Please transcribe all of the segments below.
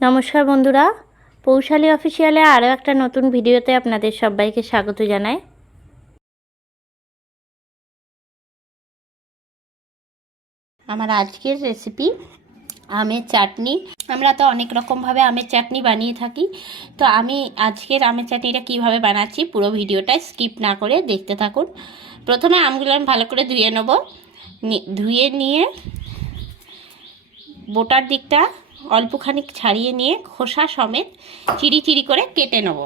নমস্কার বন্ধুরা, পৌশালী অফিসিয়ালে আরও একটা নতুন ভিডিওতে আপনাদের সবাইকে স্বাগত জানাই। আমার আজকের রেসিপি আমের চাটনি। আমরা তো অনেক রকমভাবে আমের চাটনি বানিয়ে থাকি। তো আমি আজকের আমের চাটনিটা কীভাবে বানাচ্ছি পুরো ভিডিওটা স্কিপ না করে দেখতে থাকুন। প্রথমে আমগুলো আমি ভালো করে ধুয়ে নেব। ধুয়ে নিয়ে বোটার দিকটা অল্পখানি ছাড়িয়ে নিয়ে খোসা সমেত চিড়ি চিড়ি করে কেটে নেব।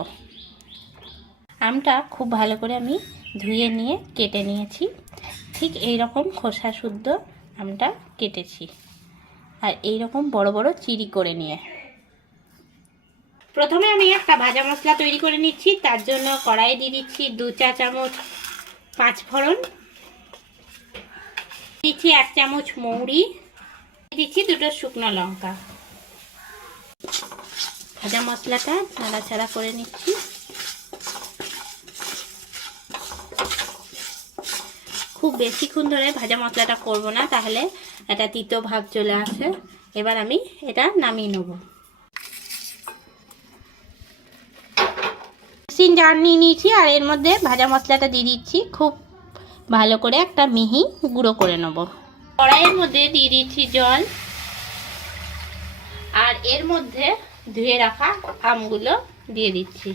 আমটা খুব ভালো করে আমি ধুয়ে নিয়ে কেটে নিয়েছি। ঠিক এই রকম খোসা শুদ্ধ আমটা কেটেছি। আর এই রকম বড় বড় চিড়ি করে নিয়ে। প্রথমে আমি একটা ভাজা মশলা তৈরি করে নিচ্ছি। তার জন্য কড়াই দিয়ে দিচ্ছি দু চা চামচ পাঁচ ফোড়ন। দিচ্ছি এক চামচ মৌরি। দিচ্ছি দুটো শুকনো লঙ্কা। ভাজা মশলাটা নাড়াচাড়া করে নিচ্ছি। খুব বেশিক্ষণ ধরে ভাজা মশলাটা করব না, তাহলে একটা তিতো ভাব চলে আসে। এবার আমি এটা নামিয়ে নেব। সিন জার নিয়ে নিয়েছি আর এর মধ্যে ভাজা মশলাটা দিয়ে দিচ্ছি। খুব ভালো করে একটা মিহি গুঁড়ো করে নেব। কড়াইয়ের মধ্যে দিয়ে দিচ্ছি জল। আর এর মধ্যে ধুয়ে রাখা আমগুলো দিয়ে দিচ্ছি।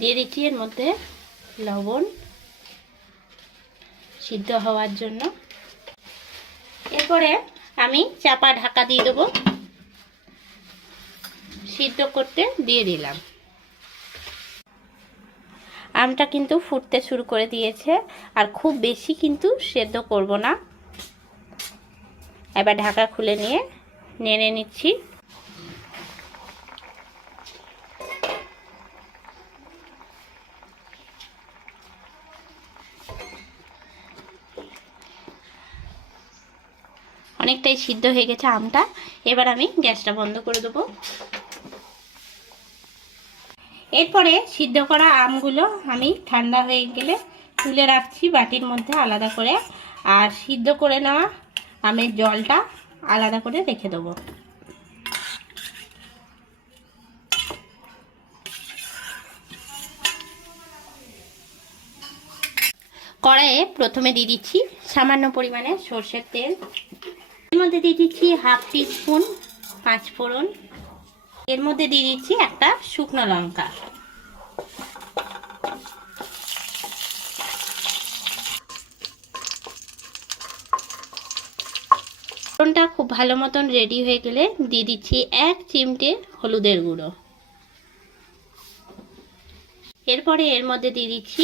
দিয়ে দিচ্ছি এর মধ্যে লবণ সিদ্ধ হওয়ার জন্য। এরপরে আমি চাপা ঢাকা দিয়ে দেবো। সিদ্ধ করতে দিয়ে দিলাম। আমটা কিন্তু ফুটতে শুরু করে দিয়েছে, আর খুব বেশি কিন্তু সেদ্ধ করব না। এবার ঢাকা খুলে নিয়ে নেড়ে নিচ্ছি। অনেকটাই সিদ্ধ হয়ে গেছে আমটা। এবার আমি গ্যাসটা বন্ধ করে দেবো। এরপরে সিদ্ধ করা আমগুলো আমি ঠান্ডা হয়ে গেলে তুলে রাখছি বাটির মধ্যে আলাদা করে। আর সিদ্ধ করে নেওয়া আমের জলটা আলাদা করে রেখে দেবো। কড়াইয়ে প্রথমে দিয়ে দিচ্ছি সামান্য পরিমাণে সর্ষের তেল। এর মধ্যে দিয়ে দিচ্ছি হাফ টি স্পুন পাঁচ ফোড়ন এর মধ্যে দিয়ে দিচ্ছি একটা শুকনো লঙ্কা। ফোড়নটা খুব ভালো মতন রেডি হয়ে গেলে দিয়ে দিচ্ছি এক চিমটে হলুদের গুঁড়ো। এরপরে এর মধ্যে দিয়ে দিচ্ছি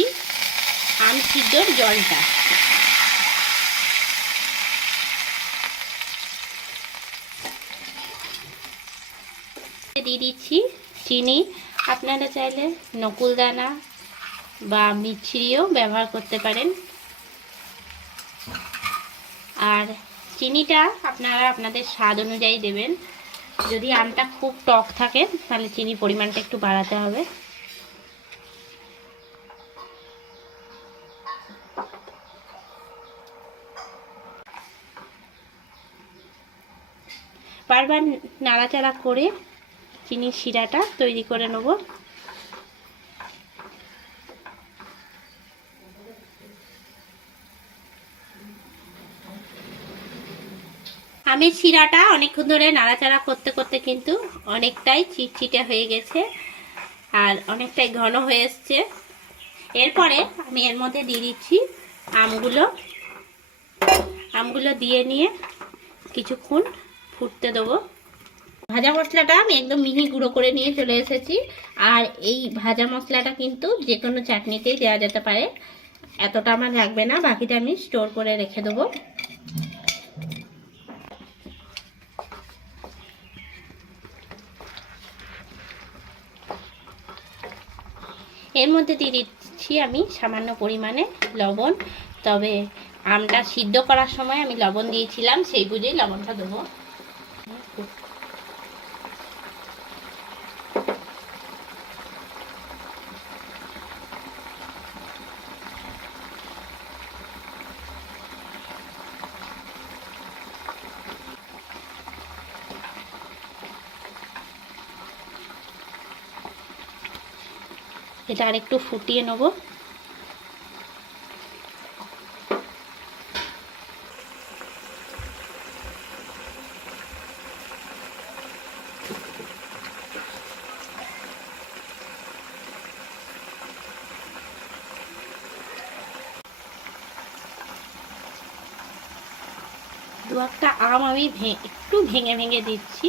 আম সিদ্ধর জলটা। দিয়ে দিচ্ছি চিনি। আপনারা চাইলে নকুল দানা বা মিছরিও ব্যবহার করতে পারেন। আর চিনিটা আপনারা আপনাদের স্বাদ অনুযায়ী দেবেন। যদি আমটা খুব টক থাকে, তাহলে চিনি পরিমাণটা একটু বাড়াতে হবে। বারবার নাড়াচাড়া করে চিনির শিরাটা তৈরি করে নেব। আমের শিরাটা অনেকক্ষণ ধরে নাড়াচাড়া করতে করতে কিন্তু অনেকটাই চিটচিটে হয়ে গেছে আর অনেকটাই ঘন হয়ে এসছে। এরপরে আমি এর মধ্যে দিয়ে দিচ্ছি আমগুলো। আমগুলো দিয়ে নিয়ে কিছুক্ষণ ফুটতে দেবো। ভাজা মশলাটা আমি একদম মিহি গুঁড়ো করে নিয়ে চলে এসেছি। আর এই ভাজা মশলাটা কিন্তু যে কোনো চাটনিতেই দেওয়া যেতে পারে। এতটা আমার লাগবে না, বাকিটা আমি স্টোর করে রেখে দেবো। এর মধ্যে দিয়ে দিচ্ছি আমি সামান্য পরিমাণে লবণ। তবে আমটা সিদ্ধ করার সময় আমি লবণ দিয়েছিলাম, সেই বুঝেই লবণটা দেবো। এটা আরেকটু ফুটিয়ে নেব। দু একটা আম আমি একটু ভেঙে ভেঙে দিচ্ছি।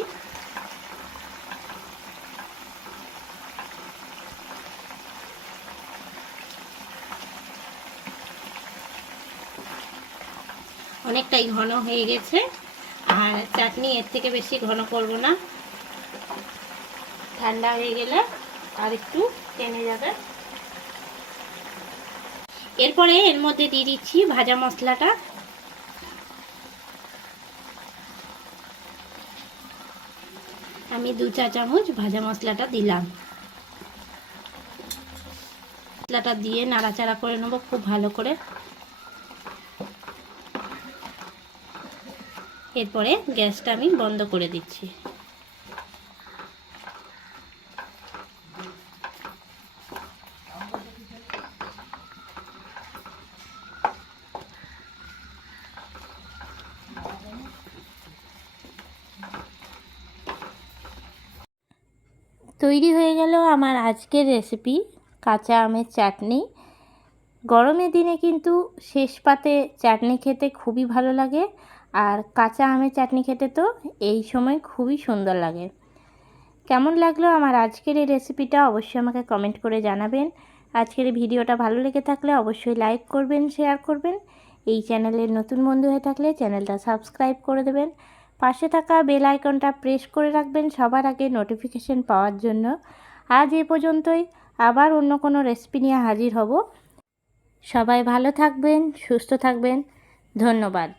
অনেকটাই ঘন হয়ে গেছে। আর চাটনি এর থেকে বেশি ঘন করব না। ঠান্ডা হয়ে গেলে আর একটু টেনে যাবে। এরপরে এর মধ্যে দিয়ে দিচ্ছি ভাজা মশলাটা। আমি দু চা চামচ ভাজা মশলাটা দিলাম। মশলাটা দিয়ে নাড়াচাড়া করে নেব খুব ভালো করে। এরপরে গ্যাসটা আমি বন্ধ করে দিচ্ছি। তৈরি হয়ে গেল আমার আজকের রেসিপি, কাঁচা আমের চাটনি। গরমের দিনে কিন্তু শেষ পাতে চাটনি খেতে খুবই ভালো লাগে। আর কাঁচা আমের চাটনি খেতে তো এই সময় খুবই সুন্দর লাগে। কেমন লাগল আমার আজকের এই রেসিপিটা অবশ্যই আমাকে কমেন্ট করে জানাবেন। আজকের ভিডিওটা ভালো লেগে থাকলে অবশ্যই লাইক করবেন শেয়ার করবেন। এই চ্যানেলের নতুন বন্ধু হয়ে থাকলে চ্যানেলটা সাবস্ক্রাইব করে দেবেন। পাশে থাকা বেল আইকনটা প্রেস করে রাখবেন সবার আগে নোটিফিকেশন পাওয়ার জন্য। আজ এ পর্যন্তই, আবার অন্য কোনো রেসিপি নিয়ে হাজির হব। সবাই ভালো থাকবেন, সুস্থ থাকবেন। ধন্যবাদ।